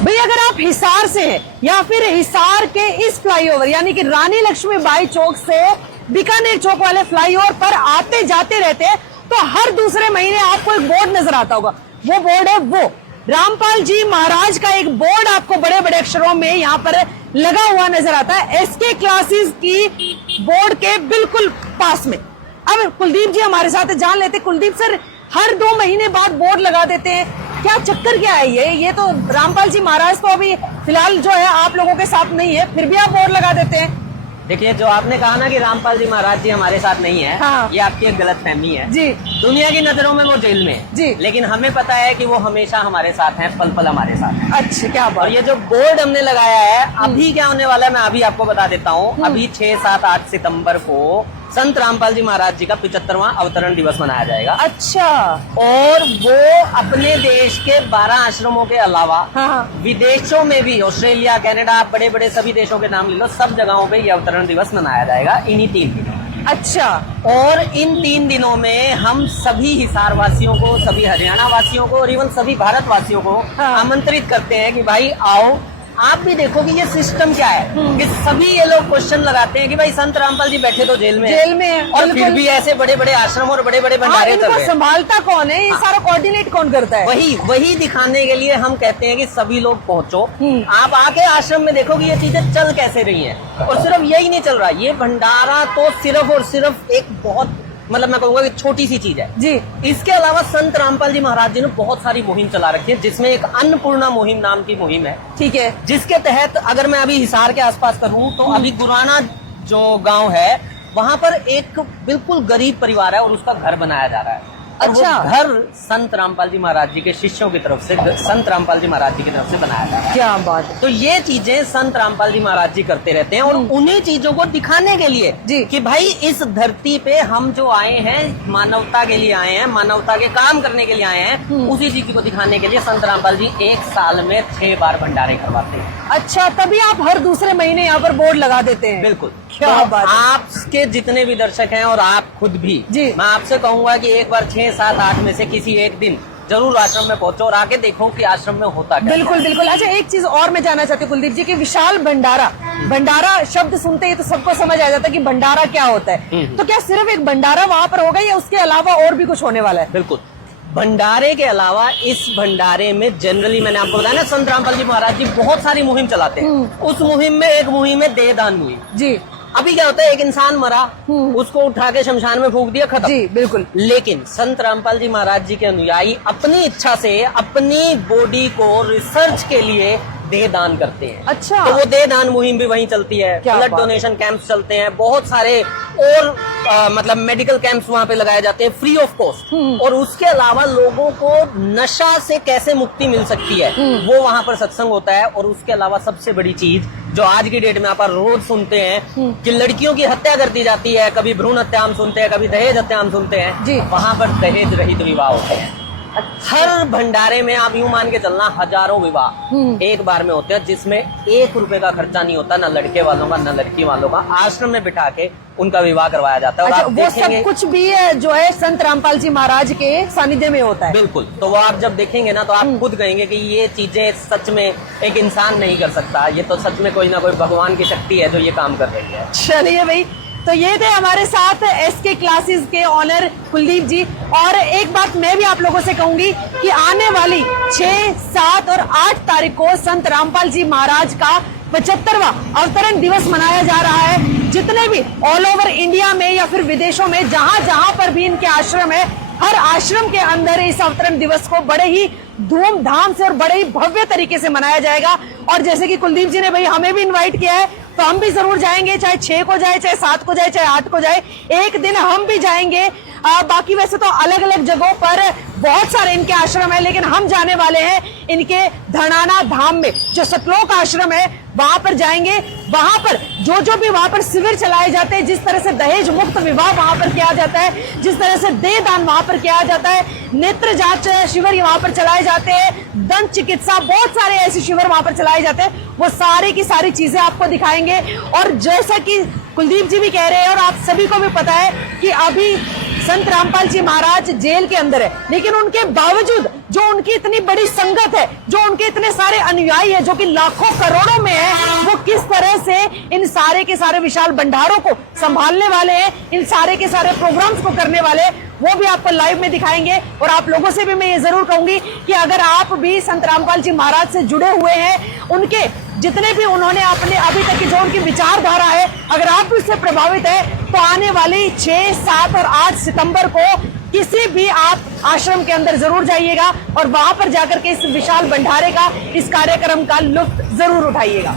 भाई अगर आप हिसार से हैं या फिर हिसार के इस फ्लाईओवर यानी कि रानी लक्ष्मीबाई चौक से बीकानेर चौक वाले फ्लाईओवर पर आते जाते रहते हैं तो हर दूसरे महीने आपको एक बोर्ड नजर आता होगा। वो बोर्ड है वो रामपाल जी महाराज का एक बोर्ड आपको बड़े बड़े अक्षरों में यहाँ पर लगा हुआ नजर आता है एसके क्लासेस की बोर्ड के बिल्कुल पास में। अब कुलदीप जी हमारे साथ जान लेते। कुलदीप सर, हर 2 महीने बाद बोर्ड लगा देते हैं, क्या चक्कर क्या है ये तो रामपाल जी महाराज तो अभी फिलहाल जो है आप लोगों के साथ नहीं है, फिर भी आप बोर्ड लगा देते हैं। देखिए, जो आपने कहा ना कि रामपाल जी महाराज जी हमारे साथ नहीं है, हाँ। ये आपकी एक गलत फहमी है जी। दुनिया की नजरों में वो जेल में है जी। लेकिन हमें पता है कि वो हमेशा हमारे साथ हैं, पल पल हमारे साथ हैं। अच्छा, क्या बात। और ये जो बोर्ड हमने लगाया है, अभी क्या होने वाला है मैं अभी आपको बता देता हूँ। अभी 6, 7, 8 सितंबर को संत रामपाल जी महाराज जी का 75वां अवतरण दिवस मनाया जाएगा। अच्छा। और वो अपने देश के 12 आश्रमों के अलावा हाँ। विदेशों में भी, ऑस्ट्रेलिया, कनाडा, बड़े बड़े सभी देशों के नाम ले लो, सब जगहों पे ये अवतरण दिवस मनाया जाएगा इन्हीं 3 दिनों। अच्छा। और इन 3 दिनों में हम सभी हिसार वासियों को, सभी हरियाणा वासियों को और इवन सभी भारत वासियों को हाँ। आमंत्रित करते हैं कि भाई आओ, आप भी देखो कि ये सिस्टम क्या है। कि सभी ये लोग क्वेश्चन लगाते हैं कि भाई संत रामपाल जी बैठे तो जेल में है और फिर भी ऐसे बड़े बड़े आश्रम और बड़े बड़े भंडारे चल रहे हैं। संभालता कौन है, ये सारा कोऑर्डिनेट कौन करता है? वही दिखाने के लिए हम कहते हैं कि सभी लोग पहुंचो, आप आके आश्रम में देखो कि ये चीजें चल कैसे रही हैं। और सिर्फ यही नहीं चल रहा, ये भंडारा तो सिर्फ और सिर्फ एक बहुत, मतलब मैं कहूंगा कि छोटी सी चीज है जी। इसके अलावा संत रामपाल जी महाराज जी ने बहुत सारी मुहिम चला रखी है, जिसमें एक अन्नपूर्णा मुहिम नाम की मुहिम है। ठीक है। जिसके तहत अगर मैं अभी हिसार के आसपास करूं तो अभी गुराना जो गांव है वहां पर एक बिल्कुल गरीब परिवार है और उसका घर बनाया जा रहा है। अच्छा। वो घर संत रामपाल जी महाराज जी के शिष्यों की तरफ से, संत रामपाल जी महाराज जी की तरफ से बनाया जा रहा है। क्या बात है। तो ये चीजें संत रामपाल जी महाराज जी करते रहते हैं और उन्हीं चीजों को दिखाने के लिए जी। कि भाई इस धरती पे हम जो आए हैं मानवता के लिए आए हैं, मानवता के काम करने के लिए आए हैं, उसी चीज को दिखाने के लिए संत रामपाल जी 1 साल में 6 बार भंडारे करवाते हैं। अच्छा, तभी आप हर दूसरे महीने यहाँ पर बोर्ड लगा देते हैं? बिल्कुल। क्या तो बात है। आपके जितने भी दर्शक हैं और आप खुद भी जी। मैं आपसे कहूंगा कि एक बार 6, 7, 8 में से किसी एक दिन जरूर आश्रम में पहुंचो और आके देखो कि आश्रम में होता क्या। बिल्कुल बिल्कुल। अच्छा, एक चीज और मैं जानना चाहती हूँ कुलदीप जी की, विशाल भंडारा, भंडारा शब्द सुनते ही तो सबको समझ आ जाता है कि भंडारा क्या होता है। तो क्या सिर्फ एक भंडारा वहाँ पर होगा या उसके अलावा और भी कुछ होने वाला है? बिल्कुल। भंडारे के अलावा इस भंडारे में जनरली मैंने आपको बताया ना, संत रामपाल जी महाराज जी बहुत सारी मुहिम चलाते हैं। उस मुहिम में एक मुहिम है देहदान मुहिम। जी। अभी क्या होता है, एक इंसान मरा, उसको उठा के शमशान में फूंक दिया, खत्म। जी बिल्कुल। लेकिन संत रामपाल जी महाराज जी के अनुयायी अपनी इच्छा से अपनी बॉडी को रिसर्च के लिए देह दान करते हैं। अच्छा। तो वो देह दान मुहिम भी वहीं चलती है। ब्लड डोनेशन कैंप्स चलते हैं, बहुत सारे और मतलब मेडिकल कैंप्स वहाँ पे लगाए जाते हैं फ्री ऑफ कॉस्ट। और उसके अलावा लोगों को नशा से कैसे मुक्ति मिल सकती है वो वहाँ पर सत्संग होता है। और उसके अलावा सबसे बड़ी चीज जो आज की डेट में आप रोज सुनते हैं कि लड़कियों की हत्या कर दी जाती है, कभी भ्रूण हत्या हम सुनते हैं, कभी दहेज हत्या हम सुनते हैं, वहाँ पर दहेज रहित विवाह होते हैं। हर भंडारे में आप यूं मान के चलना हजारों विवाह एक बार में होते हैं, जिसमें 1 रुपए का खर्चा नहीं होता, ना लड़के वालों का ना लड़की वालों का। आश्रम में बिठा के उनका विवाह करवाया जाता है। और अच्छा, आप वो सब कुछ भी जो है संत रामपाल जी महाराज के सानिध्य में होता है? बिल्कुल। तो वो आप जब देखेंगे ना तो आप खुद कहेंगे कि ये चीजें सच में एक इंसान नहीं कर सकता, ये तो सच में कोई ना कोई भगवान की शक्ति है जो ये काम कर रही है। चलिए भाई, तो ये थे हमारे साथ एसके क्लासेस के ऑनर कुलदीप जी। और एक बात मैं भी आप लोगों से कहूंगी कि आने वाली 6, 7 और 8 तारीख को संत रामपाल जी महाराज का 75वां अवतरण दिवस मनाया जा रहा है। जितने भी ऑल ओवर इंडिया में या फिर विदेशों में जहां जहां पर भी इनके आश्रम है, हर आश्रम के अंदर इस अवतरण दिवस को बड़े ही धूमधाम से और बड़े ही भव्य तरीके से मनाया जाएगा। और जैसे कि कुलदीप जी ने भाई हमें भी इनवाइट किया है, तो हम भी जरूर जाएंगे, चाहे 6 को जाए, चाहे 7 को जाए, चाहे 8 को जाए, एक दिन हम भी जाएंगे। बाकी वैसे तो अलग अलग जगहों पर बहुत सारे इनके आश्रम है, लेकिन हम जाने वाले हैं इनके धनाना धाम में, जो सतलोक आश्रम है, वहां पर जाएंगे। वहां पर जो भी वहां पर शिविर चलाए जाते हैं, जिस तरह से दहेज मुक्त विवाह वहां पर किया जाता है, जिस तरह से देह दान वहां पर किया जाता है, नेत्र जांच शिविर वहां पर चलाए जाते हैं, दंत चिकित्सा, बहुत सारे ऐसे शिविर वहां पर चलाए जाते हैं, वो सारी की सारी चीजें आपको दिखाएंगे। और जैसा कि कुलदीप जी भी कह रहे हैं और आप सभी को भी पता है कि अभी संत रामपाल जी महाराज जेल के अंदर है, लेकिन उनके बावजूद जो उनकी इतनी बड़ी संगत है, जो उनके इतने सारे अनुयायी है, जो कि लाखों करोड़ों में है, वो किस तरह से इन सारे के सारे विशाल भंडारों को संभालने वाले हैं, इन सारे के सारे प्रोग्राम्स को करने वाले हैं, वो भी आपको लाइव में दिखाएंगे। और आप लोगों से भी मैं ये जरूर कहूंगी कि अगर आप भी संत रामपाल जी महाराज से जुड़े हुए हैं, उनके जितने भी उन्होंने अपने अभी तक की जो उनकी विचारधारा है, अगर आप भी उससे प्रभावित है, तो आने वाली 6, 7 और 8 सितंबर को किसी भी आप आश्रम के अंदर जरूर जाइएगा और वहां पर जाकर के इस विशाल भंडारे का, इस कार्यक्रम का लुत्फ जरूर उठाइएगा।